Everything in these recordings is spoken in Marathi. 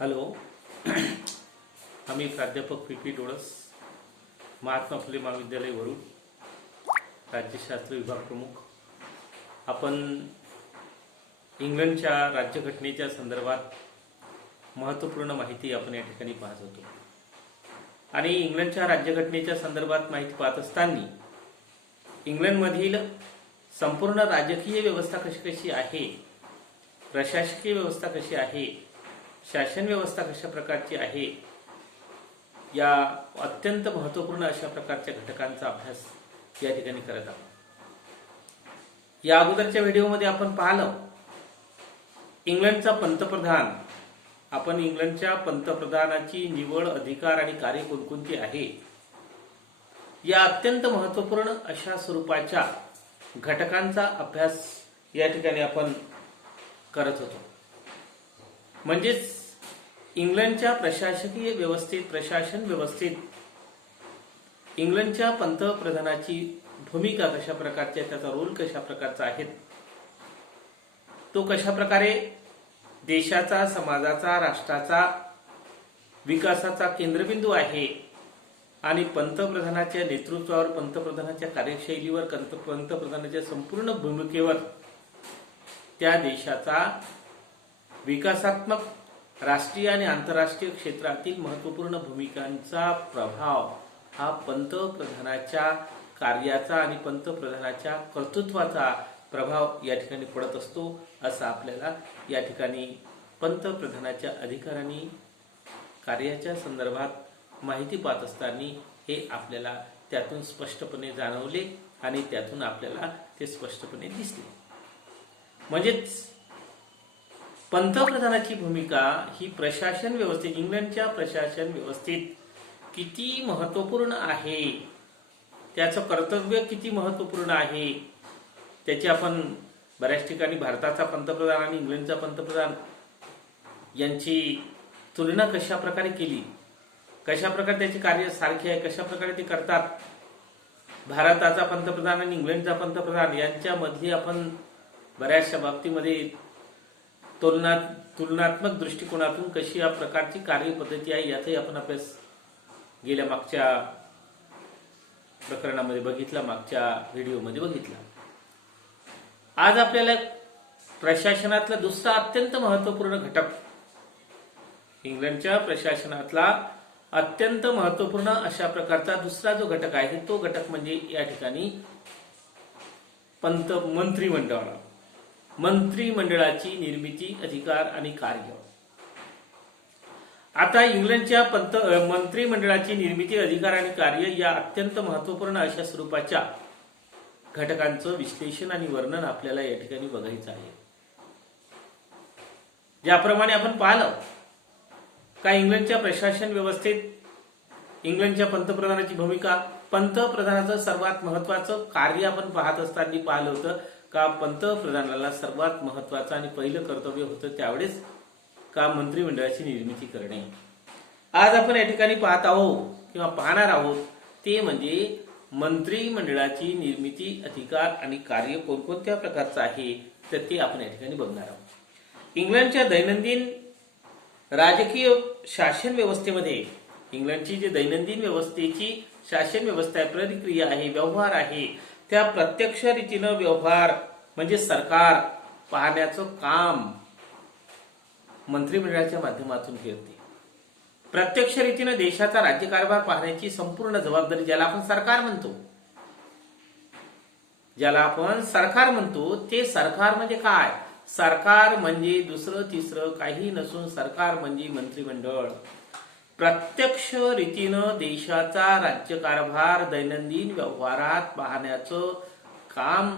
हॅलो. आम्ही प्राध्यापक पी डोळस, महात्मा फुले महाविद्यालय वरुड, राज्यशास्त्र विभाग प्रमुख. आपण इंग्लंडच्या राज्यघटनेच्या संदर्भात महत्त्वपूर्ण माहिती आपण या ठिकाणी पाहत होतो. आणि इंग्लंडच्या राज्यघटनेच्या संदर्भात माहिती पाहत असताना इंग्लंडमधील संपूर्ण राजकीय व्यवस्था कशी आहे, प्रशासकीय व्यवस्था कशी आहे, शासन व्यवस्था कशा प्रकारची आहे, या अत्यंत महत्त्वपूर्ण अशा प्रकारच्या घटकांचा अभ्यास या ठिकाणी करत आहोत. या अगोदरच्या व्हिडिओमध्ये आपण पाहिलं इंग्लंडचा पंतप्रधान. आपण इंग्लंडच्या पंतप्रधानाची निवड, अधिकार आणि कार्य कोणकोणती आहे या अत्यंत महत्त्वपूर्ण अशा स्वरूपाच्या घटकांचा अभ्यास या ठिकाणी आपण करत होतो. म्हणजेच इंग्लंडच्या प्रशासकीय व्यवस्थेत, प्रशासन व्यवस्थेत इंग्लंडच्या पंतप्रधानाची भूमिका कशा प्रकारची आहे, त्याचा रोल कशा प्रकारचा आहे, तो कशा प्रकारे देशाचा, समाजाचा, राष्ट्राचा विकासाचा केंद्रबिंदू आहे आणि पंतप्रधानाच्या नेतृत्वावर, पंतप्रधानाच्या कार्यशैलीवर, पंतप्रधानाच्या संपूर्ण भूमिकेवर त्या देशाचा विकासात्मक राष्ट्रीय आणि आंतरराष्ट्रीय क्षेत्रातील महत्त्वपूर्ण भूमिकांचा प्रभाव हा पंतप्रधानाच्या कार्याचा आणि पंतप्रधानाच्या कर्तृत्वाचा प्रभाव या ठिकाणी पडत असतो, असं आपल्याला या ठिकाणी पंतप्रधानाच्या अधिकार आणि कार्याच्या संदर्भात माहिती पाहत असताना हे आपल्याला त्यातून स्पष्टपणे जाणवले आणि त्यातून आपल्याला ते स्पष्टपणे दिसले. म्हणजेच पंतप्रधानाची भूमिका ही प्रशासन व्यवस्थेत, इंग्लंडच्या प्रशासन व्यवस्थेत किती महत्त्वपूर्ण आहे, त्याचं कर्तव्य किती महत्त्वपूर्ण आहे, त्याची आपण बऱ्याच ठिकाणी भारताचा पंतप्रधान आणि इंग्लंडचा पंतप्रधान यांची तुलना कशा प्रकारे केली, कशा प्रकारे त्याचे कार्य सारखे आहे, कशा प्रकारे ते करतात. भारताचा पंतप्रधान आणि इंग्लंडचा पंतप्रधान यांच्यामधली आपण बऱ्याचशा बाबतीमध्ये तुलनात्मक दृष्टिकोनातून कशी या प्रकारची कार्यपद्धती आहे याचाही आपण अभ्यास गेल्या मागच्या प्रकरणामध्ये बघितला, मागच्या व्हिडिओमध्ये बघितला. आज आपल्याला प्रशासनातला दुसरा अत्यंत महत्त्वपूर्ण घटक, इंग्लंडच्या प्रशासनातला अत्यंत महत्त्वपूर्ण अशा प्रकारचा दुसरा जो घटक आहे तो घटक म्हणजे या ठिकाणी मंत्रिमंडळाची निर्मिती, अधिकार आणि कार्य. आता इंग्लंडच्या मंत्रिमंडळाची निर्मिती, अधिकार आणि कार्य या अत्यंत महत्त्वपूर्ण अशा स्वरूपाच्या घटकांचं विश्लेषण आणि वर्णन आपल्याला या ठिकाणी बघायचं आहे. ज्याप्रमाणे आपण पाहिलं का इंग्लंडच्या प्रशासन व्यवस्थेत इंग्लंडच्या पंतप्रधानाची भूमिका, पंतप्रधानाचं सर्वात महत्वाचं कार्य आपण पाहत असताना पाहिलं होतं का पंतप्रधानाला सर्वात महत्वाचं आणि पहिलं कर्तव्य होतं त्यावेळेस का मंत्रिमंडळाची निर्मिती करणे. आज आपण या ठिकाणी पाहत आहोत किंवा पाहणार आहोत ते म्हणजे मंत्रिमंडळाची निर्मिती, अधिकार आणि कार्य कोणकोणत्या प्रकारचं आहे तर ते आपण या ठिकाणी बघणार आहोत. इंग्लंडच्या दैनंदिन राजकीय शासन व्यवस्थेमध्ये, इंग्लंडची जी दैनंदिन व्यवस्थेची शासन व्यवस्था, प्रक्रिया आहे, व्यवहार आहे, त्या प्रत्यक्ष रीतीनं व्यवहार म्हणजे सरकार पाहण्याचं काम मंत्रिमंडळाच्या माध्यमातून करते. प्रत्यक्ष रीतीनं देशाचा राज्यकारभार पाहण्याची संपूर्ण जबाबदारी, ज्याला आपण सरकार म्हणतो, ते सरकार म्हणजे काय? सरकार म्हणजे दुसरं तिसरं काही नसून सरकार म्हणजे मंत्रिमंडळ. प्रत्यक्ष रीतीनं देशाचा राज्यकारभार, दैनंदिन व्यवहारात पाहण्याचं काम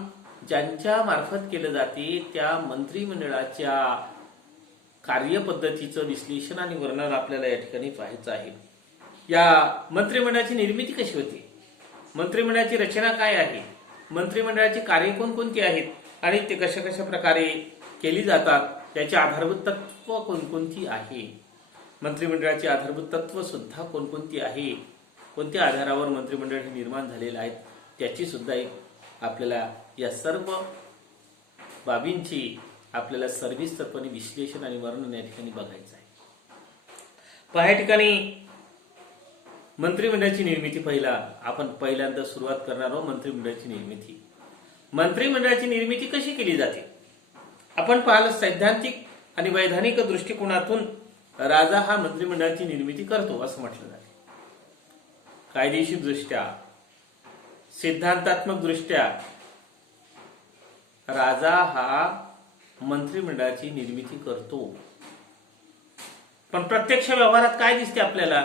ज्यांच्या मार्फत केलं जाते त्या मंत्रिमंडळाच्या कार्यपद्धतीचं विश्लेषण आणि वर्णन आपल्याला या ठिकाणी पाहायचं आहे. या मंत्रिमंडळाची निर्मिती कशी होते, मंत्रिमंडळाची रचना काय आहे, मंत्रिमंडळाची कार्य कोणकोणती आहेत आणि ते कशा कशा प्रकारे केली जातात, त्याची आधारभूत तत्व कोणकोणती आहे, मंत्रिमंडळाची आधारभूत तत्व सुद्धा कोणकोणती आहे, कोणत्या आधारावर मंत्रिमंडळ हे निर्माण झालेलं आहे, त्याची सुद्धा एक आपल्याला या सर्व बाबींची आपल्याला सविस्तरपणे विश्लेषण आणि वर्णन या ठिकाणी बघायचं आहे. पहा ठिकाणी मंत्रिमंडळाची निर्मिती आपण पहिल्यांदा सुरुवात करणार आहोत. मंत्रिमंडळाची निर्मिती. मंत्रिमंडळाची निर्मिती कशी केली जाते? आपण पाहिलं सैद्धांतिक आणि वैधानिक दृष्टिकोनातून राजा हा मंत्रिमंडळाची निर्मिती करतो असं म्हटलं जाते. कायदेशीर दृष्ट्या, सिद्धांतात्मक दृष्ट्या राजा हा मंत्रिमंडळाची निर्मिती करतो. पण प्रत्यक्ष व्यवहारात काय दिसते आपल्याला?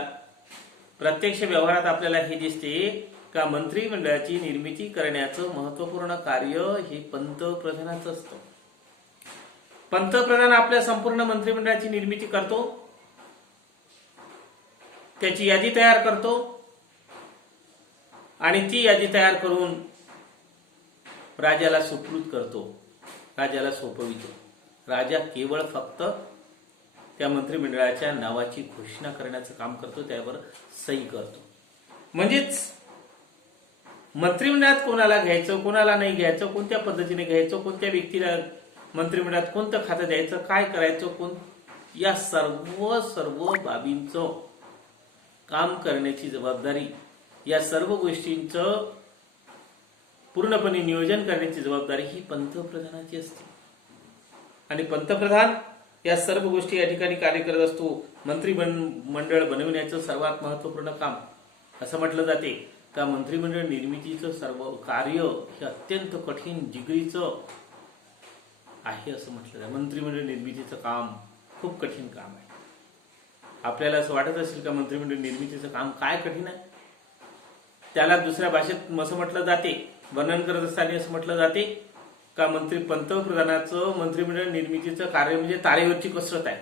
प्रत्यक्ष व्यवहारात आपल्याला हे दिसते का मंत्रिमंडळाची निर्मिती करण्याचं महत्वपूर्ण कार्य हे पंतप्रधानाचं असतं. पंतप्रधान आपल्या संपूर्ण मंत्रिमंडळाची निर्मिती करतो, त्याची यादी तयार करतो आणि ती यादी तयार करून राजाला सुपूर्द करतो, राजाला सोपवितो. राजा केवळ फक्त त्या मंत्रिमंडळाच्या नावाची घोषणा करण्याचं काम करतो, त्यावर सही करतो. म्हणजेच मंत्रिमंडळात कोणाला घ्यायचं, कोणाला नाही घ्यायचं, कोणत्या पद्धतीने घ्यायचं, कोणत्या व्यक्तीला मंत्रिमंडळात कोणतं खातं द्यायचं, काय करायचं, या सर्व बाबींचं काम करण्याची जबाबदारी, या सर्व गोष्टींचं पूर्णपणे नियोजन करण्याची जबाबदारी ही पंतप्रधानाची असते. आणि पंतप्रधान या सर्व गोष्टी या ठिकाणी कार्य करत असतो. मंत्रिमंडळ बनविण्याचं सर्वात महत्वपूर्ण काम असं म्हटलं जाते का मंत्रिमंडळ निर्मितीचं सर्व कार्य हे अत्यंत कठीण जिगरीचं आहे असं म्हटलं जातं. मंत्रिमंडळ निर्मितीचं काम खूप कठीण काम आहे. आपल्याला असं वाटत असेल का मंत्रिमंडळ निर्मितीचं काम काय कठीण आहे? त्याला दुसऱ्या भाषेत असं म्हटलं जाते, वर्णन करत असताना असं म्हटलं जाते का पंतप्रधानाचं मंत्रिमंडळ निर्मितीचं कार्य म्हणजे तारेवरची कसरत आहे.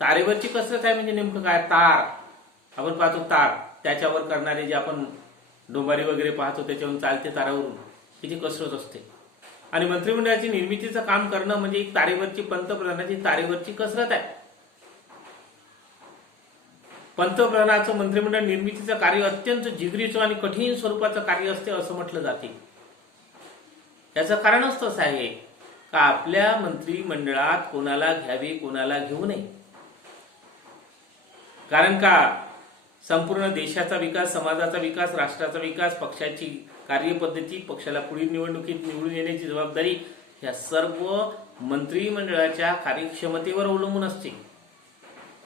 तारेवरची कसरत आहे म्हणजे नेमकं काय? तार आपण पाहतो, तार त्याच्यावर करणारे जे आपण डोंबारी वगैरे पाहतो त्याच्यावरून चालते तारावरून, त्याची कसरत असते. आणि मंत्रिमंडळाची निर्मितीचं काम करणं म्हणजे एक तारेवरची, पंतप्रधानाची तारेवरची कसरत आहे. पंतप्रधानाचं मंत्रिमंडळ निर्मितीचं कार्य अत्यंत जिगरीचं आणि कठीण स्वरूपाचं कार्य असते असं म्हटलं जाते. याचं कारणच तसं आहे का आपल्या मंत्रिमंडळात कोणाला घ्यावे, कोणाला घेऊ नये. कारण का संपूर्ण देशाचा विकास, समाजाचा विकास, राष्ट्राचा विकास, पक्षाची कार्यपद्धती, पक्षाला पुढील निवडणुकीत निवडून येण्याची जबाबदारी ह्या सर्व मंत्रिमंडळाच्या कार्यक्षमतेवर अवलंबून असते.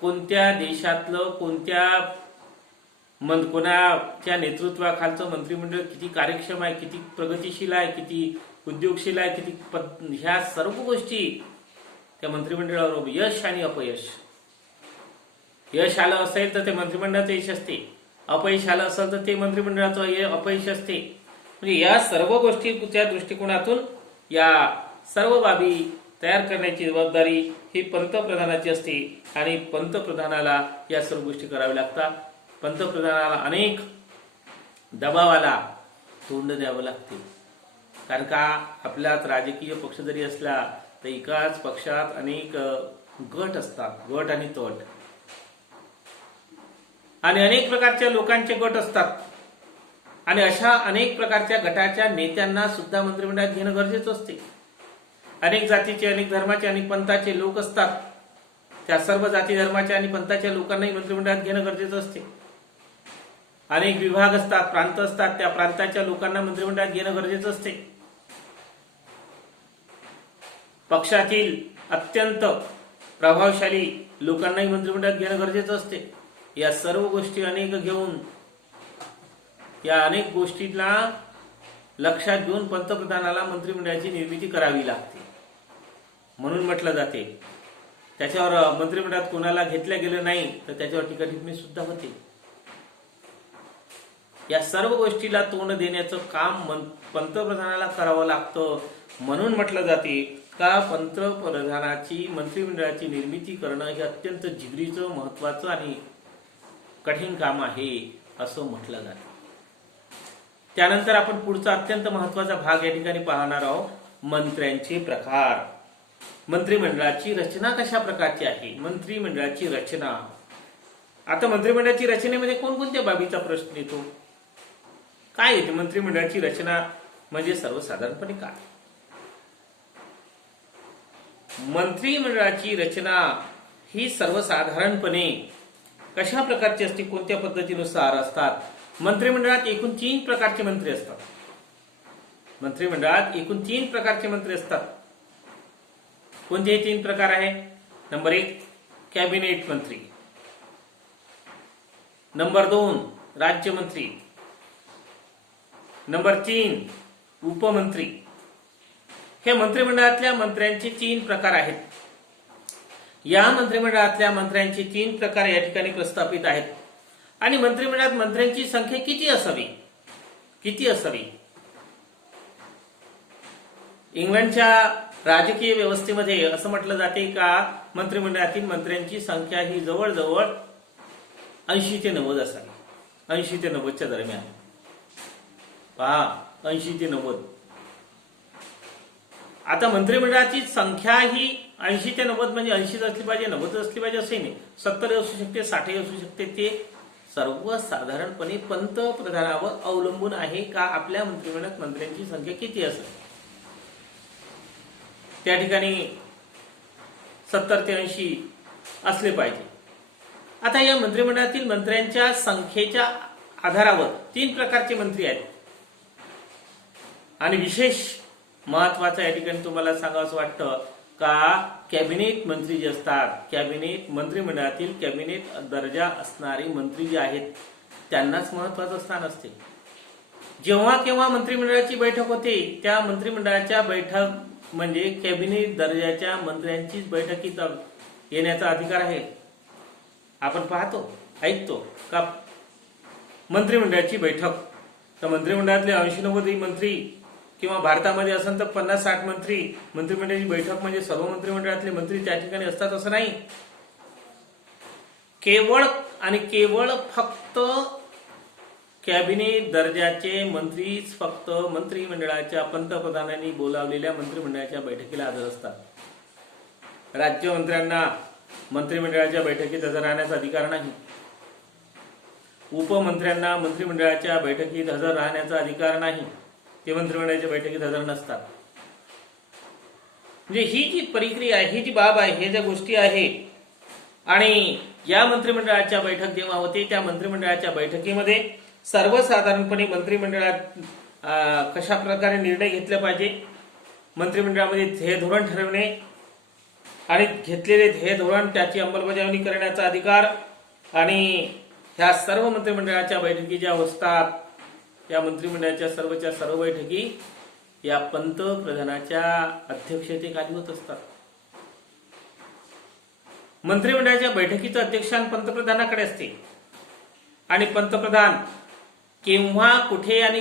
कोणत्या देशातलं कोणाच्या नेतृत्वाखालचं मंत्रिमंडळ किती कार्यक्षम आहे, किती प्रगतिशील आहे, किती उद्योगशील आहे, ह्या सर्व गोष्टी त्या मंत्रिमंडळावर, यश आणि अपयश. यश आलं असेल तर ते मंत्रिमंडळाचं यश असते, अपयश आलं असेल तर ते मंत्रिमंडळाचं अपयश असते. म्हणजे या सर्व गोष्टीच्या दृष्टिकोनातून या सर्व बाबी तयार करण्याची जबाबदारी ही पंतप्रधानाची असते. आणि पंतप्रधानाला या सर्व गोष्टी कराव्या लागतात. पंतप्रधानाला अनेक दबावाला तोंड द्यावं लागते. कारण का आपल्यात राजकीय पक्ष जरी असला तर एकाच पक्षात अनेक गट असतात, गट आणि तट, आणि अनेक प्रकारच्या लोकांचे गट असतात. आणि अशा अनेक प्रकारच्या गटाच्या नेत्यांना सुद्धा मंत्रिमंडळात घेणं गरजेचं असते. अनेक जातीचे, अनेक धर्माचे, अनेक पंथाचे लोक असतात. त्या सर्व जाती, धर्माच्या आणि पंथाच्या लोकांनाही मंत्रिमंडळात घेणं गरजेचं असते. अनेक विभाग असतात, प्रांत असतात, त्या प्रांताच्या लोकांना मंत्रिमंडळात घेणं गरजेचं असते. पक्षातील अत्यंत प्रभावशाली लोकांनाही मंत्रिमंडळात घेणं गरजेचं असते. या सर्व गोष्टी या अनेक गोष्टींना लक्षात घेऊन पंतप्रधानाला मंत्रिमंडळाची निर्मिती करावी लागते. म्हणून म्हटलं जाते त्याच्यावर मंत्रिमंडळात कोणाला घेतलं गेलं नाही तर त्याच्यावर टीका सुद्धा होते. या सर्व गोष्टीला तोंड देण्याचं काम पंतप्रधानाला करावं लागतं. म्हणून म्हटलं जाते का पंतप्रधानाची मंत्रिमंडळाची निर्मिती करणं हे अत्यंत जिगरीचं, महत्वाचं आणि कठीण काम आहे असं म्हटलं जातं. त्यानंतर आपण पुढचा अत्यंत महत्वाचा भाग या ठिकाणी पाहणार आहोत, मंत्र्यांचे प्रकार. मंत्रिमंडळाची रचना कशा प्रकारची आहे? मंत्रिमंडळाची रचना. आता मंत्रिमंडळाची रचनेमध्ये कोणकोणत्या बाबीचा प्रश्न येतो? काय येते मंत्रिमंडळाची रचना म्हणजे? सर्वसाधारणपणे काय मंत्रिमंडळाची रचना ही सर्वसाधारणपणे कशा प्रकारची असते, कोणत्या पद्धतीनुसार असतात? मंत्रिमंडळात एकूण 3 प्रकारचे मंत्री असतात. मंत्रिमंडळात एकूण 3 प्रकारचे मंत्री असतात. कोणते 3 प्रकार आहे? नंबर 1 कॅबिनेट मंत्री, नंबर 2 राज्यमंत्री, नंबर 3 उपमंत्री. हे मंत्रिमंडळातल्या मंत्र्यांचे 3 प्रकार आहेत. या मंत्रिमंडळातल्या मंत्र्यांचे 3 प्रकार या ठिकाणी प्रस्थापित आहेत. आणि मंत्रिमंडळात मंत्र्यांची संख्या किती असावी? इंग्लंडच्या राजकीय व्यवस्थेमध्ये असं म्हटलं जाते का मंत्रिमंडळातील मंत्र्यांची संख्या ही जवळजवळ 80 ते 90 असावी. 80 ते 90च्या दरम्यान. पहा, 80 ते 90. आता मंत्रिमंडळाची संख्या ही 80 ते 90 म्हणजे 80 असली पाहिजे, 90 असली पाहिजे असे नाही. 70 असू शकते, 60 असू शकते. ते सर्वसाधारणपणे पंतप्रधानावर अवलंबून आहे का आपल्या मंत्रिमंडळात मंत्र्यांची संख्या किती असेल. त्या ठिकाणी 70 ते 80 असले पाहिजे. आता या मंत्रिमंडळातील मंत्र्यांच्या संख्येच्या आधारावर 3 प्रकारचे मंत्री आहेत. आणि विशेष महत्वाचं या ठिकाणी तुम्हाला सांगावंसं वाटतं का कॅबिनेट मंत्री जे असतात, कॅबिनेट मंत्रिमंडळातील कॅबिनेट दर्जा असणारे मंत्री जे आहेत त्यांनाच महत्वाचं स्थान असते. जेव्हा केव्हा मंत्रिमंडळाची बैठक होते त्या मंत्रिमंडळाच्या बैठक म्हणजे कॅबिनेट दर्जाच्या मंत्र्यांचीच बैठकीत येण्याचा अधिकार आहे. आपण पाहतो, ऐकतो का मंत्रिमंडळाची बैठक, तर मंत्रिमंडळातले 80-90 मंत्री किंवा भारतामध्ये असेल तर 50-60 मंत्री, मंत्रिमंडळाची बैठक म्हणजे सर्व मंत्रिमंडळातले मंत्री त्या ठिकाणी असतात असं नाही. केवळ आणि केवळ फक्त कॅबिनेट दर्जाचे मंत्रीच फक्त मंत्रिमंडळाच्या पंतप्रधानांनी बोलावलेल्या मंत्रिमंडळाच्या बैठकीला हजर असतात. राज्यमंत्र्यांना मंत्रिमंडळाच्या बैठकीत हजर राहण्याचा अधिकार नाही. उपमंत्र्यांना मंत्रिमंडळाच्या बैठकीत हजर राहण्याचा अधिकार नाही. ते मंत्रिमंडळाच्या बैठकीत हजर नसतात. म्हणजे ही जी प्रक्रिया आहे, ही जी बाब आहे, हे ज्या गोष्टी आहे. आणि या मंत्रिमंडळाच्या बैठक जेव्हा होते त्या मंत्रिमंडळाच्या बैठकीमध्ये सर्वसाधारणपणे मंत्रिमंडळात कशा प्रकारे निर्णय घेतले पाहिजे, मंत्रिमंडळामध्ये ध्येय धोरण ठरवणे आणि घेतलेले ध्येय धोरण त्याची अंमलबजावणी करण्याचा अधिकार. आणि ह्या सर्व मंत्रिमंडळाच्या बैठकी ज्या असतात त्या मंत्रिमंडळाच्या सर्व बैठकी या पंतप्रधानाच्या अध्यक्षतेखाली होत असतात. मंत्रिमंडळाच्या बैठकीचं अध्यक्षस्थान पंतप्रधानाकडे असते. आणि पंतप्रधान केव्हा, कुठे आणि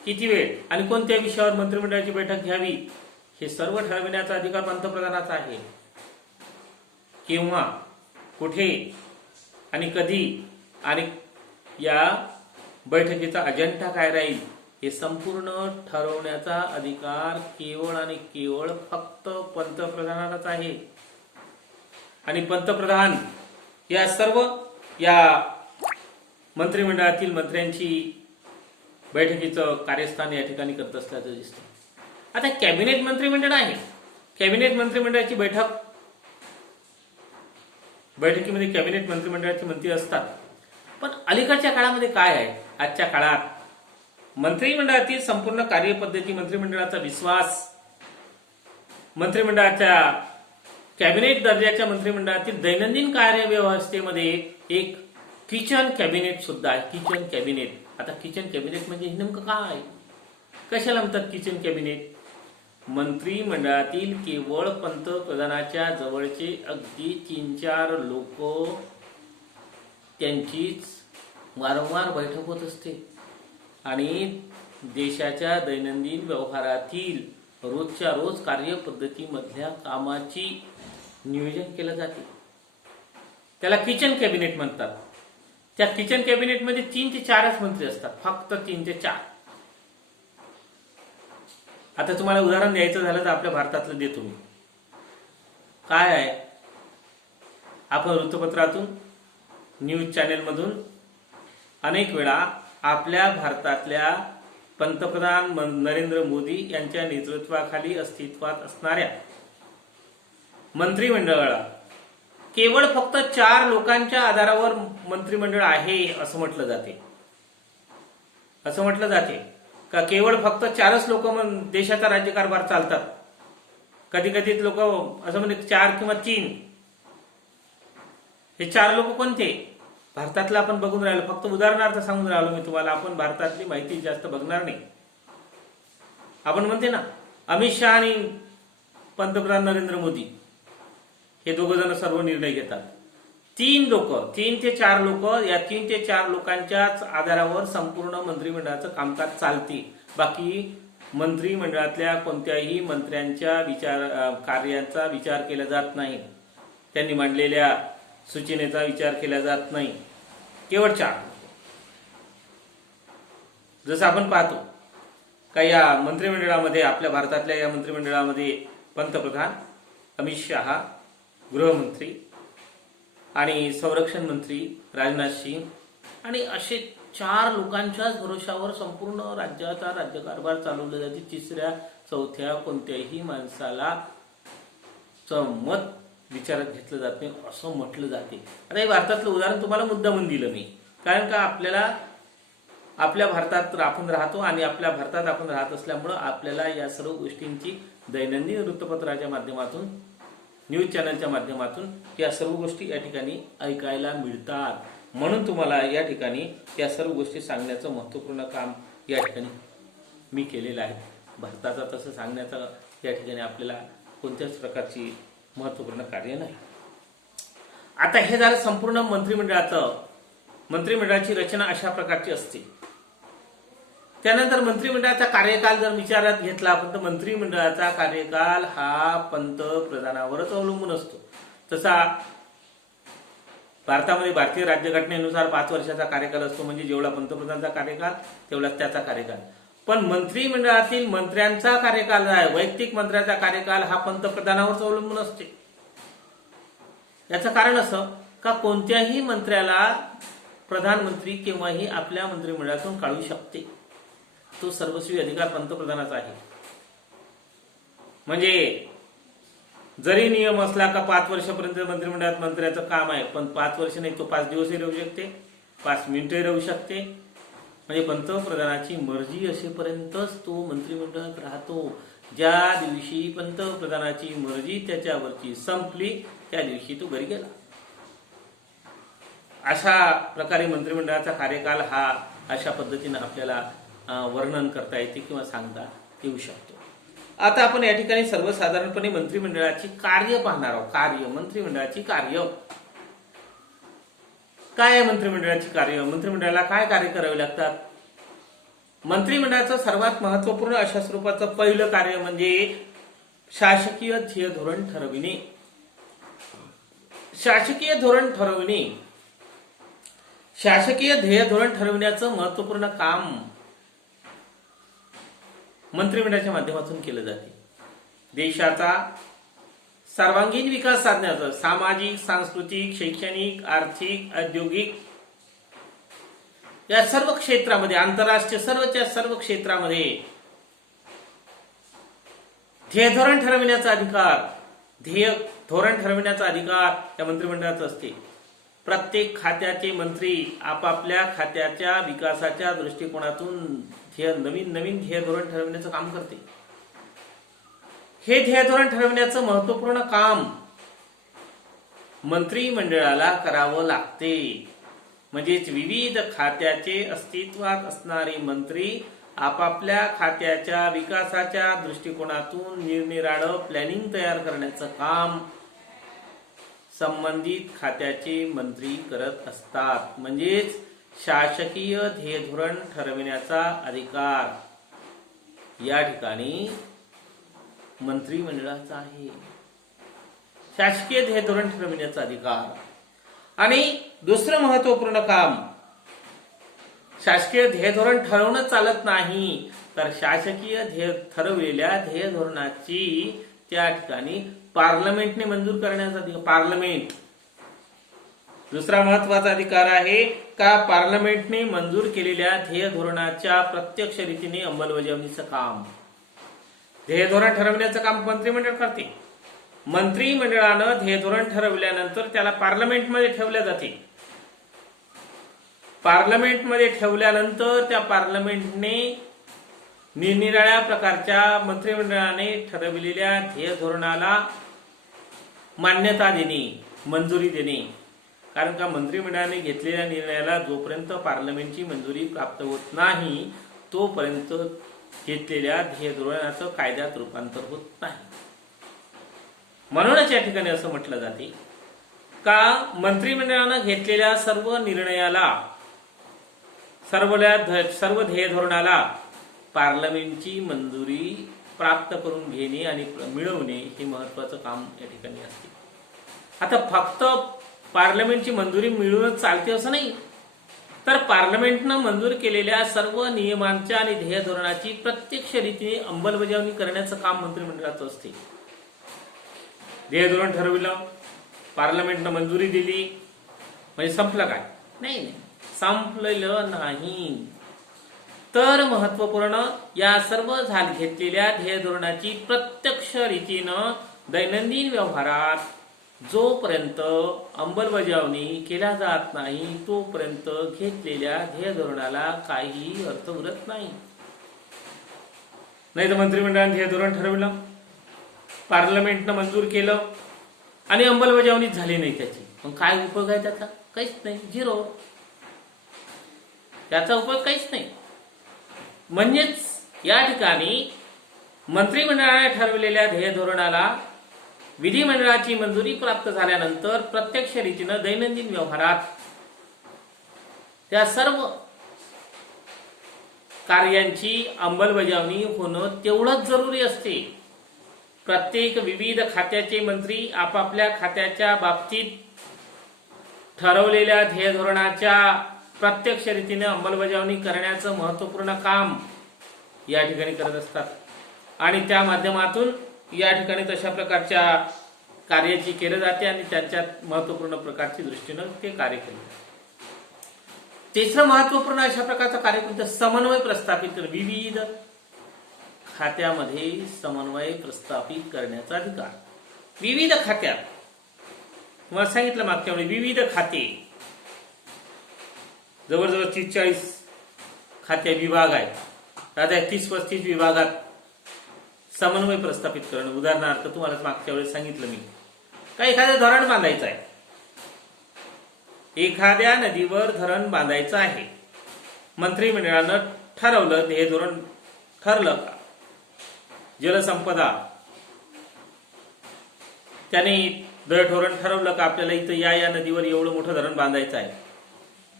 किती वेळ आणि कोणत्या विषयावर मंत्रिमंडळाची बैठक घ्यावी हे सर्व ठरविण्याचा अधिकार पंतप्रधानाचा आहे. केव्हा, कुठे आणि कधी आणि या बैठकीचा अजेंडा काय राहील हे संपूर्ण ठरवण्याचा अधिकार केवळ आणि केवळ फक्त पंतप्रधानालाच आहे. आणि पंतप्रधान या सर्व या मंत्रिमंडळातील मंत्र्यांची बैठकीचं कार्यस्थान या ठिकाणी करत असल्याचं दिसतं. आता कॅबिनेट मंत्रिमंडळ आहे. कॅबिनेट मंत्रिमंडळाची बैठकीमध्ये कॅबिनेट मंत्रिमंडळाचे मंत्री असतात. पण अलीकडच्या काळामध्ये काय आहे? आजच्या काळात मंत्रिमंडळातील संपूर्ण कार्यपद्धती, मंत्रिमंडळाचा विश्वास, मंत्रिमंडळाच्या कॅबिनेट दर्जाच्या मंत्रिमंडळातील दैनंदिन कार्यव्यवस्थेमध्ये एक किचन कॅबिनेट सुद्धा आहे. Kitchen cabinet. आता किचन कॅबिनेट म्हणजे नेमकं काय, कशाला म्हणतात किचन कॅबिनेट? मंत्रिमंडळातील केवळ पंतप्रधानाच्या जवळचे अगदी 3-4 लोक त्यांचीच वारंवार बैठक होत असते. आणि देशाच्या दैनंदिन व्यवहारातील रोजच्या रोज कार्यपद्धतीमधल्या कामाची नियोजन केलं जाते. त्याला किचन कॅबिनेट म्हणतात. त्या किचन कॅबिनेटमध्ये 3 ते 4च मंत्री असतात. फक्त 3 ते 4. आता तुम्हाला उदाहरण द्यायचं झालं तर आपल्या भारतातलं देतो मी. काय आहे? आपण वृत्तपत्रातून, न्यूज चॅनेलमधून अनेक वेळा आपल्या भारतातल्या पंतप्रधान नरेंद्र मोदी यांच्या नेतृत्वाखाली अस्तित्वात असणाऱ्या मंत्रिमंडळाला केवळ फक्त 4 लोकांच्या आधारावर मंत्रिमंडळ आहे असं म्हटलं जाते. असं म्हटलं जाते का केवळ फक्त 4च लोक देशाचा राज्यकारभार चालतात. कधी कधी लोक असं म्हणजे 4 किंवा 3. हे 4 लोक कोणते? भारतातलं आपण बघून राहिलो. फक्त उदाहरणार्थ सांगून राहिलो मी तुम्हाला. आपण भारतातली माहिती जास्त बघणार नाही. आपण म्हणते ना अमित शहा आणि पंतप्रधान नरेंद्र मोदी हे दोघ जण सर्व निर्णय घेतात. 3 ते 4 लोक, या 3 ते 4 लोकांच्याच आधारावर संपूर्ण मंत्रिमंडळाचं कामकाज चालते. बाकी मंत्रिमंडळातल्या कोणत्याही मंत्र्यांच्या कार्यांचा विचार केला जात नाही. त्यांनी मांडलेल्या सूचनेचा विचार केला जात नाही. केवळ 4. जसं आपण पाहतो का या मंत्रिमंडळामध्ये, आपल्या भारतातल्या या मंत्रिमंडळामध्ये पंतप्रधान, अमित शहा, गृहमंत्री आणि संरक्षण मंत्री राजनाथ सिंग आणि असे 4 लोकांच्याच भरोशावर संपूर्ण राज्याचा राज्यकारभार चालवला जाते. 3ऱ्या 4थ्या कोणत्याही माणसाला मत विचारात घेतलं जात नाही असं म्हटलं जाते. आता हे भारतातलं उदाहरण तुम्हाला मुद्दामून दिलं मी, कारण का आपल्या भारतात आपण राहतो आणि आपल्या भारतात आपण राहत असल्यामुळं आपल्याला या सर्व गोष्टींची दैनंदिन वृत्तपत्राच्या माध्यमातून, न्यूज चॅनलच्या माध्यमातून या सर्व गोष्टी या ठिकाणी ऐकायला मिळतात. म्हणून तुम्हाला या ठिकाणी या सर्व गोष्टी सांगण्याचं महत्त्वपूर्ण काम या ठिकाणी मी केलेलं आहे. भारताचा तसं सांगण्याचं या ठिकाणी आपल्याला कोणत्याच प्रकारची महत्त्वपूर्ण कार्य नाही. आता हे झालं संपूर्ण मंत्रिमंडळाची रचना अशा प्रकारची असते. त्यानंतर मंत्रिमंडळाचा कार्यकाल जर विचारात घेतला आपण तर मंत्रिमंडळाचा कार्यकाल हा पंतप्रधानावरच अवलंबून असतो. तसा भारतामध्ये भारतीय राज्यघटनेनुसार 5 वर्षाचा कार्यकाल असतो. म्हणजे जेवढा पंतप्रधानाचा कार्यकाल तेवढाच त्याचा कार्यकाल. पण मंत्रिमंडळातील मंत्र्यांचा कार्यकाल आहे, वैयक्तिक मंत्र्याचा कार्यकाल हा पंतप्रधानावरच अवलंबून असते. याचं कारण असं का कोणत्याही मंत्र्याला प्रधानमंत्री केव्हाही आपल्या मंत्रिमंडळातून काढू शकते. तो सर्वस्वी अधिकार पंतप्रधानाचा आहे. म्हणजे जरी नियम असला का 5 वर्षापर्यंत मंत्रिमंडळात मंत्र्याचं काम आहे, पण 5 वर्ष नाही, तो 5 दिवसही राहू शकते, 5 मिनिटही राहू शकते. म्हणजे पंतप्रधानाची मर्जी असेपर्यंतच तो मंत्रिमंडळात राहतो. ज्या दिवशी पंतप्रधानाची मर्जी त्याच्यावरची संपली त्या दिवशी तो घरी गेला. अशा प्रकारे मंत्रिमंडळाचा कार्यकाल हा अशा पद्धतीने आपल्याला वर्णन करता येते किंवा सांगता येऊ शकतो. आता आपण या ठिकाणी सर्वसाधारणपणे मंत्रिमंडळाची कार्य पाहणार आहोत. मंत्रिमंडळाची कार्य काय आहे? मंत्रिमंडळाची कार्य, मंत्रिमंडळाला काय कार्य करावे लागतात? मंत्रिमंडळाचं सर्वात महत्वपूर्ण अशा स्वरूपाचं पहिलं कार्य म्हणजे शासकीय ध्येय धोरण ठरविणे. शासकीय ध्येय धोरण ठरविण्याचं महत्वपूर्ण काम मंत्रिमंडळाच्या माध्यमातून केलं जाते. देशाचा सर्वांगीण विकास साधण्याचं सामाजिक, सांस्कृतिक, शैक्षणिक, आर्थिक, औद्योगिक या सर्व क्षेत्रामध्ये, आंतरराष्ट्रीय सर्व क्षेत्रामध्ये ध्येय धोरण ठरविण्याचा अधिकार या मंत्रिमंडळाचा असते. प्रत्येक खात्याचे मंत्री आपापल्या खात्याच्या विकासाच्या दृष्टिकोनातून नवीन ध्येय धोरण ठरविण्याचं काम करते. हे ध्येय धोरण ठरविण्याचं महत्वपूर्ण काम मंत्रिमंडळाला करावं लागते. म्हणजेच विविध खात्याचे अस्तित्वात असणारे मंत्री आपापल्या खात्याच्या विकासाच्या दृष्टिकोनातून निरनिराळं प्लॅनिंग तयार करण्याचं काम संबंधित खात्याचे मंत्री करत असतात. म्हणजेच शासकीय ध्येय धोरण ठरविण्याचा अधिकार या ठिकाणी मंत्रिमंडळाचा आहे. शासकीय ध्येय धोरण ठरविण्याचा अधिकार. आणि दुसरं महत्वपूर्ण काम, शासकीय ध्येय धोरण ठरवणं चालत नाही, तर शासकीय ठरवलेल्या ध्येय धोरणाची त्या ठिकाणी पार्लमेंटने मंजूर करण्याचा अधिकार. पार्लमेंट दुसरा महत्वाचा अधिकार आहे का पार्लमेंटने मंजूर केलेल्या ध्येय धोरणाच्या प्रत्यक्ष रीतीने अंमलबजावणीचं काम, ध्येय धोरण ठरवण्याचं काम मंत्रिमंडळ करते. मंत्रिमंडळानं ध्येयधोरण ठरवल्यानंतर त्याला पार्लमेंटमध्ये ठेवले जाते. पार्लमेंटमध्ये ठेवल्यानंतर त्या पार्लमेंटने निरनिराळ्या प्रकारच्या मंत्रिमंडळाने ठरविलेल्या ध्येय धोरणाला मान्यता देणे, मंजुरी देणे. कारण का मंत्रिमंडळाने घेतलेल्या निर्णयाला जोपर्यंत पार्लमेंटची मंजुरी प्राप्त होत नाही तोपर्यंत घेतलेल्या ध्येय धोरणाचं कायद्यात रूपांतर होत नाही. म्हणूनच या ठिकाणी असं म्हटलं जाते का मंत्रिमंडळानं घेतलेल्या सर्व निर्णयाला, सर्व ध्येय धोरणाला पार्लमेंटची मंजुरी प्राप्त करून घेणे आणि मिळवणे हे महत्वाचं काम या ठिकाणी असते. आता फक्त पार्लमेंटची मंजुरी मिळूनच चालते असं नाही, तर पार्लमेंटनं मंजूर केलेल्या सर्व नियमांच्या आणि ध्येय धोरणाची प्रत्यक्ष रीतीने अंमलबजावणी करण्याचं काम मंत्रिमंडळाचं असते. ध्येय धोरण ठरविलं, पार्लमेंटनं मंजुरी दिली म्हणजे संपलं काय? नाही, संपलेलं नाही. तर महत्वपूर्ण या सर्व घेतलेल्या ध्येय धोरणाची प्रत्यक्ष रीतीनं दैनंदिन व्यवहारात जोपर्यंत अंमलबजावणी केल्या जात नाही तोपर्यंत घेतलेल्या ध्येय धोरणाला काही अर्थ उरत नाही. नाही तर मंत्रिमंडळाने ध्येय धोरण ठरवलं, पार्लमेंटनं मंजूर केलं आणि अंमलबजावणीच झाली नाही त्याची, मग काय उपयोग आहे त्याचा? काहीच नाही, झिरो. त्याचा उपयोग काहीच नाही. म्हणजेच या ठिकाणी मंत्रिमंडळाने ठरवलेल्या ध्येय धोरणाला विधिमंडळाची मंजुरी प्राप्त झाल्यानंतर प्रत्यक्ष रीतीनं दैनंदिन व्यवहारात त्या सर्व कार्यांची अंमलबजावणी होणं तेवढंच जरुरी असते. प्रत्येक विविध खात्याचे मंत्री आपापल्या खात्याच्या बाबतीत ठरवलेल्या ध्येय धोरणाच्या प्रत्यक्ष रीतीने अंमलबजावणी करण्याचं महत्वपूर्ण काम या ठिकाणी करत असतात आणि त्या माध्यमातून या ठिकाणी तशा प्रकारच्या कार्याची केले जाते आणि त्यांच्यात महत्वपूर्ण प्रकारची दृष्टीनं ते कार्य केले जाते. तिसरं महत्वपूर्ण अशा प्रकारचं कार्य म्हणजे समन्वय प्रस्थापित करणे. विविध खात्यामध्ये समन्वय प्रस्थापित करण्याचा अधिकार. विविध खात्यात तुम्हाला सांगितलं मागच्या वेळी विविध खाते, जवळजवळ 30-40 खाते विभाग आहेत. आता 30-35 विभागात समन्वय प्रस्थापित करणं. उदाहरणार्थ तुम्हाला मागच्या वेळेस सांगितलं मी का एखादं धरण बांधायचं आहे, एखाद्या नदीवर धरण बांधायचं आहे. मंत्रिमंडळानं ठरवलं, हे धोरण ठरलं का जलसंपदा त्याने धोरण ठरवलं का आपल्याला इथं या नदीवर एवढं मोठं धरण बांधायचं आहे.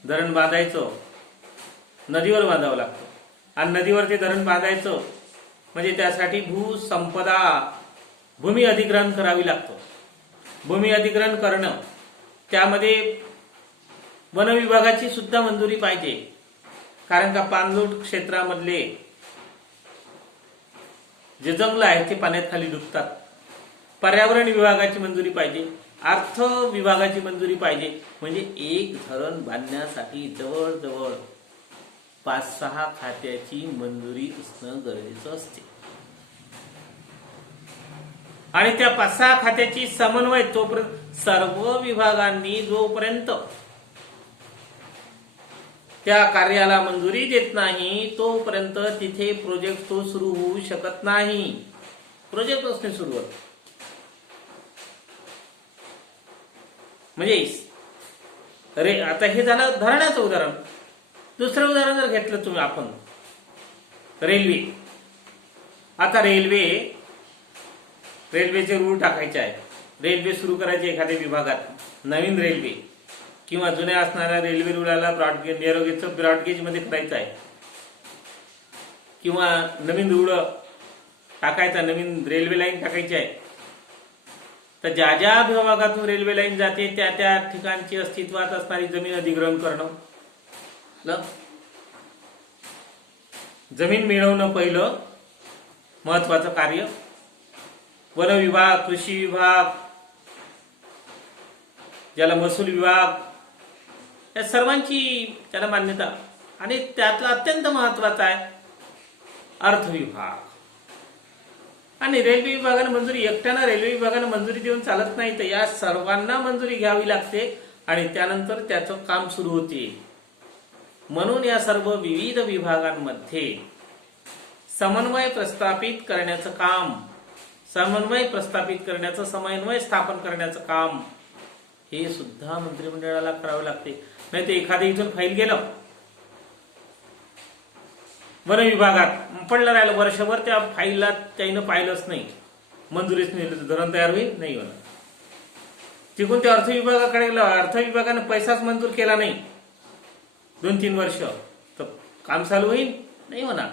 धरण बांधायचं नदीवर बांधावं लागतं आणि नदीवर ते धरण बांधायचं म्हणजे त्यासाठी भूसंपदा भूमी अधिग्रहण करावी लागतं. भूमी अधिग्रहण करणं त्यामध्ये वन विभागाची सुद्धा मंजुरी पाहिजे. कारण का पाणलोट क्षेत्रामधले जे जंगल आहेत ते पाण्यात खाली डुबतात. पर्यावरण विभागाची मंजुरी पाहिजे, अर्थ विभागाची मंजुरी पाहिजे. म्हणजे एक धरण बांधण्यासाठी जवळजवळ 5-6 खात्याची मंजुरी असणं गरजेचं असते आणि त्या 5-6 खात्याची समन्वय तोपर्यंत सर्व विभागांनी जोपर्यंत त्या कार्याला मंजुरी देत नाही तोपर्यंत तिथे प्रोजेक्ट तो सुरू होऊ शकत नाही. प्रोजेक्ट असणे सुरू होत म्हणजे आता हे झालं धरणाचं उदाहरण. दुसरं उदाहरण जर घेतलं तुम्ही आपण रेल्वे. आता रेल्वेचे रूळ टाकायचे आहे. रेल्वे सुरू करायचे एखाद्या विभागात, नवीन रेल्वे किंवा जुन्या असणाऱ्या रेल्वे रुळाला ब्रॉडगेज मध्ये करायचं आहे किंवा नवीन रूळ टाकायचा, नवीन रेल्वे लाईन टाकायची आहे. तर ज्या ज्या विभागातून रेल्वे लाईन जाते त्या त्या ठिकाणची अस्तित्वात असणारी जमीन अधिग्रहण करणं, जमीन मिळवणं पहिलं महत्वाचं कार्य. वन विभाग, कृषी विभाग, ज्याला महसूल विभाग, या सर्वांची त्याला मान्यता. आणि त्यातला अत्यंत महत्वाचा आहे अर्थ विभाग. आणि रेल्वे विभागाने मंजुरी, एकट्यानं रेल्वे विभागाने मंजुरी देऊन चालत नाही, तर या सर्वांना मंजुरी घ्यावी लागते आणि त्यानंतर त्याचं काम सुरू होते. म्हणून या सर्व विविध विभागांमध्ये समन्वय प्रस्थापित करण्याचं काम, समन्वय स्थापन करण्याचं काम हे सुद्धा मंत्रिमंडळाला करावे लागते. नाही ते एखाद्या इथून फाईल गेलं वन विभागात पडलं राहिलं, वर्षभर त्या फाईलला त्यानं पाहिलंच नाही, मंजुरीच नाही, धरण तयार होईल नाही होणार. तिकडून ते अर्थ विभागाकडे गेलं, अर्थ विभागाने पैसाच मंजूर केला नाही 2-3 वर्ष, तर काम चालू होईल नाही होणार.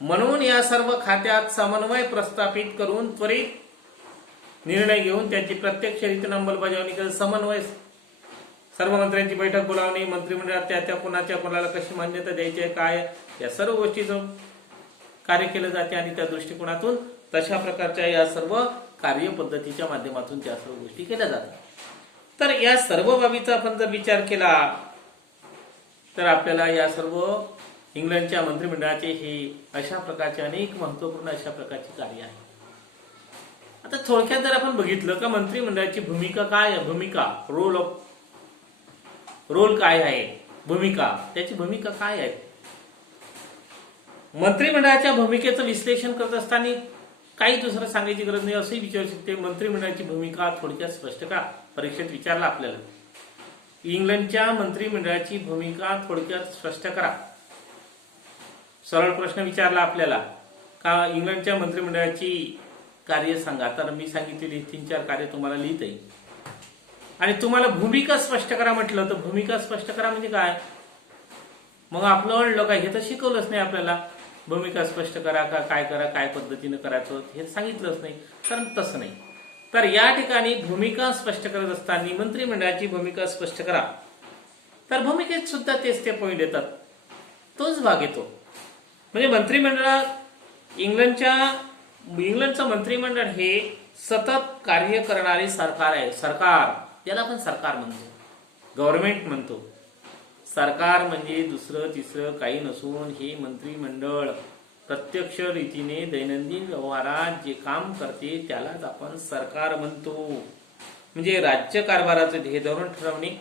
म्हणून या सर्व खात्यात समन्वय प्रस्थापित करून त्वरित निर्णय घेऊन त्याची प्रत्यक्ष रीतीने अंमलबजावणी करून समन्वय, सर्व मंत्र्यांची बैठक बोलावणे, मंत्रिमंडळात त्या कोणाच्या कोणाला कशी मान्यता द्यायची आहे, काय, या सर्व गोष्टीचं कार्य केलं जाते आणि त्या दृष्टिकोनातून तशा प्रकारच्या या सर्व कार्यपद्धतीच्या माध्यमातून त्या सर्व गोष्टी केल्या जातात. तर या सर्व बाबीचा आपण जर विचार केला तर आपल्याला या सर्व इंग्लंडच्या मंत्रिमंडळाचे हे अशा प्रकारचे अनेक महत्वपूर्ण अशा प्रकारची कार्य आहे. आता थोडक्यात जर आपण बघितलं का मंत्रिमंडळाची भूमिका काय आहे, रोल काय आहे, त्याची भूमिका काय आहे. मंत्रिमंडळाच्या भूमिकेचं विश्लेषण करत असताना काही दुसरं सांगायची गरज नाही असंही विचारू शकते. मंत्रिमंडळाची भूमिका थोडक्यात स्पष्ट करा, परीक्षेत विचारला आपल्याला. इंग्लंडच्या मंत्रिमंडळाची भूमिका थोडक्यात स्पष्ट करा, सरळ प्रश्न विचारला आपल्याला का इंग्लंडच्या मंत्रिमंडळाची कार्य सांगा, तर मी सांगितलेली 3-4 कार्य तुम्हाला लिहित आहे. आणि तुम्हाला भूमिका स्पष्ट करा म्हटलं तर भूमिका स्पष्ट करा म्हणजे काय, मग आपलं अडलं काय, हे तर शिकवलंच नाही आपल्याला. भूमिका स्पष्ट करा का काय करा, काय पद्धतीनं करायचं हे सांगितलंच नाही, कारण तसं नाही. तर या ठिकाणी भूमिका स्पष्ट करत असताना मंत्रिमंडळाची भूमिका स्पष्ट करा, तर भूमिकेत सुद्धा तेच ते पॉईंट येतात, तोच भाग येतो. म्हणजे मंत्रिमंडळात इंग्लंडचं मंत्रिमंडळ हे सतत कार्य करणारे सरकार आहे. सरकार, याला आपण सरकार म्हणतो, गव्हर्नमेंट म्हणतो. सरकार म्हणजे दुसरं तिसरं काही नसून हे मंत्रिमंडळ प्रत्यक्ष रीतीने दैनंदिन व्यवहारात जे काम करते त्यालाच आपण सरकार म्हणतो. म्हणजे राज्य कारभाराचे ध्येय धोरण ठरवणे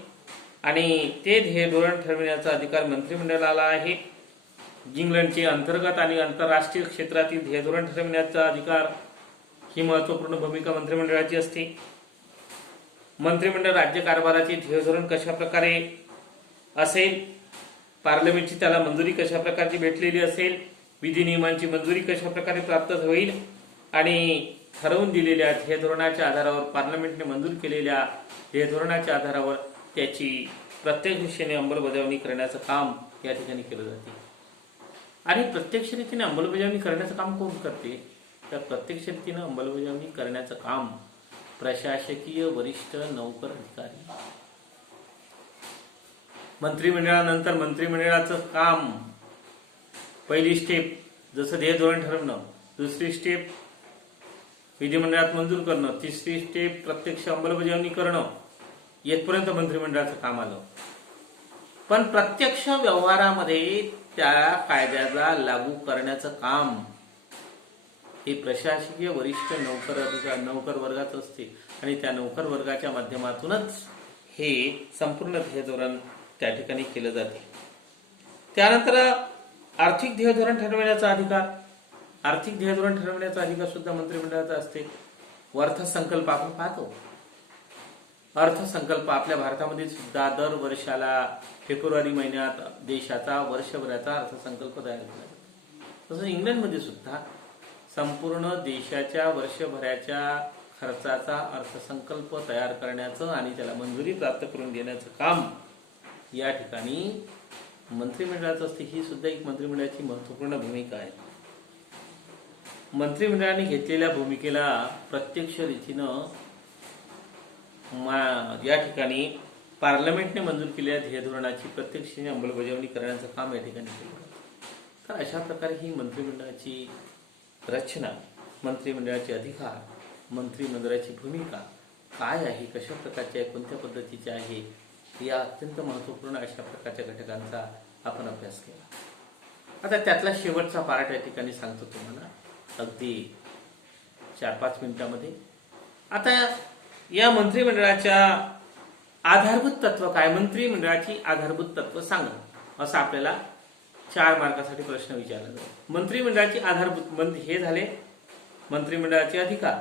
आणि ते ध्येय धोरण ठरविण्याचा अधिकार मंत्रिमंडळाला आहे. इंग्लंडचे अंतर्गत आणि आंतरराष्ट्रीय क्षेत्रातील ध्येय धोरण ठरविण्याचा अधिकार ही महत्वपूर्ण भूमिका मंत्रिमंडळाची असते. मंत्रिमंडळ राज्य कारभाराचे ध्येय धोरण कशा प्रकारे असेल, पार्लमेंटची त्याला मंजुरी कशा प्रकारची भेटलेली असेल, विधी नियमांची मंजुरी कशा प्रकारे प्राप्त होईल आणि ठरवून दिलेल्या ध्येय धोरणाच्या आधारावर, पार्लमेंटने मंजूर केलेल्या ध्येय धोरणाच्या आधारावर त्याची प्रत्यक्ष दिशेने अंमलबजावणी करण्याचं काम या ठिकाणी केलं जाते. आणि प्रत्यक्ष रीतीने अंमलबजावणी करण्याचं काम कोण करते, तर प्रत्यक्ष रीतीने अंमलबजावणी करण्याचं काम प्रशासकीय वरिष्ठ नौकर अधिकारी. मंत्रिमंडळानंतर मंत्रिमंडळाचं काम, पहिली स्टेप जसं ध्येय धोरण ठरवणं, दुसरी स्टेप विधिमंडळात मंजूर करणं, तिसरी स्टेप प्रत्यक्ष अंमलबजावणी करणं, येथपर्यंत मंत्रिमंडळाचं काम आलं. पण प्रत्यक्ष व्यवहारामध्ये त्या कायद्याला लागू करण्याचं काम हे प्रशासकीय वरिष्ठ नौकर वर्गाचं असते आणि त्या नौकर वर्गाच्या माध्यमातूनच हे संपूर्ण ध्येय धोरण त्या ठिकाणी केलं जाते. त्यानंतर आर्थिक ध्येय धोरण ठरवण्याचा अधिकार, आर्थिक ध्येय धोरण ठरवण्याचा अधिकार सुद्धा मंत्रिमंडळाचा असते. अर्थसंकल्प आपण पाहतो, अर्थसंकल्प आपल्या भारतामध्ये सुद्धा दर वर्षाला फेब्रुवारी महिन्यात देशाचा वर्षभराचा अर्थसंकल्प तयार केला जातो. तसं इंग्लंडमध्ये सुद्धा संपूर्ण देशाच्या वर्षभराच्या खर्चाचा अर्थसंकल्प तयार करण्याचं आणि त्याला मंजुरी प्राप्त करून देण्याचं काम या ठिकाणी मंत्रिमंडळाचं असते. ही सुद्धा एक मंत्रिमंडळाची महत्वपूर्ण भूमिका आहे. मंत्रिमंडळाने घेतलेल्या भूमिकेला प्रत्यक्ष रीतीनं या ठिकाणी पार्लमेंटने मंजूर केलेल्या ध्येय धोरणाची प्रत्यक्षपणे अंमलबजावणी करण्याचं काम या ठिकाणी केलं जातं. तर अशा प्रकारे ही मंत्रिमंडळाची रचना, मंत्रिमंडळाचे अधिकार, मंत्रिमंडळाची भूमिका काय आहे, कशा प्रकारची आहे, कोणत्या पद्धतीची आहे, या अत्यंत महत्वपूर्ण अशा प्रकारच्या घटकांचा आपण अभ्यास केला. आता त्यातला शेवटचा पार्ट या ठिकाणी सांगतो तुम्हाला, अगदी 4-5 मिनिटांमध्ये. आता या मंत्रिमंडळाच्या आधारभूत तत्व काय, मंत्रिमंडळाची आधारभूत तत्व सांगा, असं आपल्याला 4 मार्कासाठी प्रश्न विचारला जातो. मंत्रिमंडळाची आधारभूत हे झाले मंत्रिमंडळाचे अधिकार,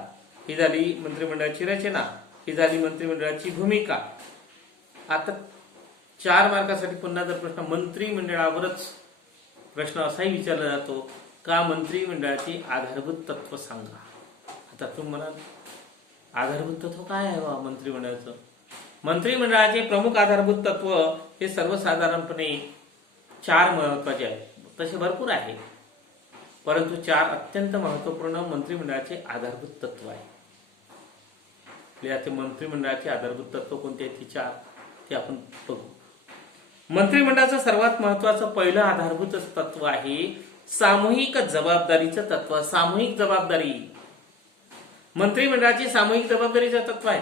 ही झाली मंत्रिमंडळाची रचना, ही झाली मंत्रिमंडळाची भूमिका. आता 4 मार्कासाठी पुन्हा जर प्रश्न मंत्रिमंडळावरच प्रश्न असाही विचारला जातो का मंत्रिमंडळाची आधारभूत तत्व सांगा. आता तुम्ही म्हणाल आधारभूत तत्व काय आहे बा मंत्रिमंडळाचं? मंत्रिमंडळाचे प्रमुख आधारभूत तत्व हे सर्वसाधारणपणे 4 महत्वाचे आहेत. तसे भरपूर आहे, परंतु 4 अत्यंत महत्वपूर्ण मंत्रिमंडळाचे आधारभूत तत्व आहे. मंत्रिमंडळाचे आधारभूत तत्व कोणते आहेत? 4 ते आपण बघू. मंत्रिमंडळाचं सर्वात महत्वाचं पहिलं आधारभूत तत्व आहे सामूहिक जबाबदारीचं तत्व. सामूहिक जबाबदारी, मंत्रिमंडळाची सामूहिक जबाबदारीचं तत्व आहे.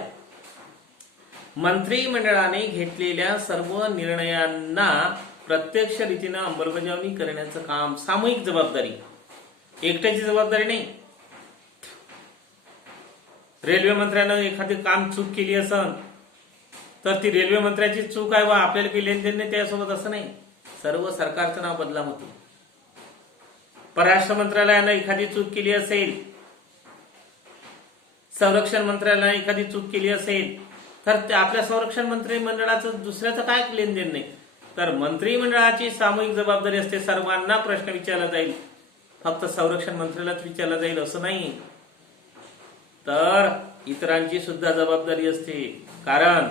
मंत्रिमंडळाने घेतलेल्या सर्व निर्णयांना प्रत्यक्ष रीतीनं अंमलबजावणी करण्याचं काम, सामूहिक जबाबदारी, एकट्याची जबाबदारी नाही. रेल्वे मंत्र्यानं एखादी काम चूक केली असन तर ती रेल्वे मंत्र्याची चूक आहे वा आपल्याला काही लेनदेन नाही त्यासोबत, असं नाही. सर्व सरकारचं नाव बदनाम होते. परराष्ट्र मंत्रालयानं एखादी चूक केली असेल, संरक्षण मंत्र्यालयानं एखादी चूक केली असेल तर आपल्या संरक्षण मंत्रिमंडळाचं दुसऱ्याचं काय लेनदेन नाही. तर मंत्रिमंडळाची सामूहिक जबाबदारी असते. सर्वांना प्रश्न विचारला जाईल, फक्त संरक्षण मंत्र्यालाच विचारला जाईल असं नाही, तर इतरांची सुद्धा जबाबदारी असते. कारण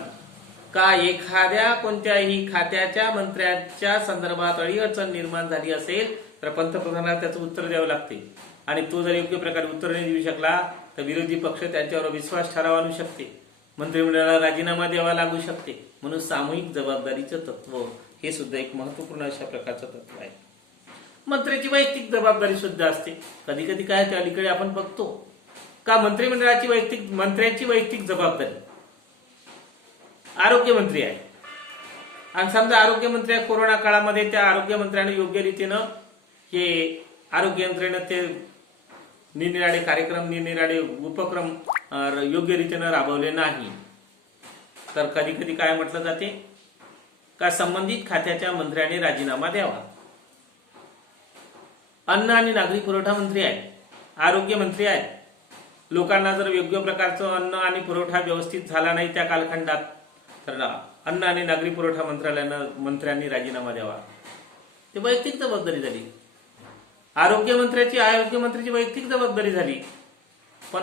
का एखाद्या कोणत्याही खात्याच्या मंत्र्याच्या संदर्भात अडीअडचण निर्माण झाली असेल तर पंतप्रधानाला त्याचं उत्तर द्यावं लागते, आणि तो जर योग्य प्रकारे उत्तर नाही देऊ शकला तर विरोधी पक्ष त्यांच्यावर विश्वास ठराव आणू शकते, मंत्रिमंडळाला राजीनामा द्यावा लागू शकते. म्हणून सामूहिक जबाबदारीचं तत्व हे सुद्धा एक महत्वपूर्ण अशा प्रकारचं तत्व आहे. मंत्र्याची वैयक्तिक जबाबदारी सुद्धा असते. कधी कधी काय त्या अलीकडे आपण बघतो का मंत्र्याची वैयक्तिक जबाबदारी, आरोग्यमंत्री आहे आणि समजा आरोग्यमंत्री कोरोना काळामध्ये त्या आरोग्यमंत्र्याने योग्य रीतीनं हे आरोग्य यंत्रणेनं ते निरनिराळे कार्यक्रम, निरनिराळे उपक्रम योग्य रीतीनं राबवले नाही, तर कधी कधी काय म्हटलं जाते का संबंधित खात्याच्या मंत्र्याने राजीनामा द्यावा. अन्न आणि नागरी पुरवठा मंत्री आहेत, आरोग्य मंत्री आहेत. लोकांना जर योग्य प्रकारचं अन्न आणि पुरवठा व्यवस्थित झाला नाही त्या कालखंडात तर अन्न आणि नागरी पुरवठा मंत्र्यांनी राजीनामा द्यावा. ते वैयक्तिक जबाबदारी झाली. आरोग्यमंत्र्याची वैयक्तिक जबाबदारी झाली. पण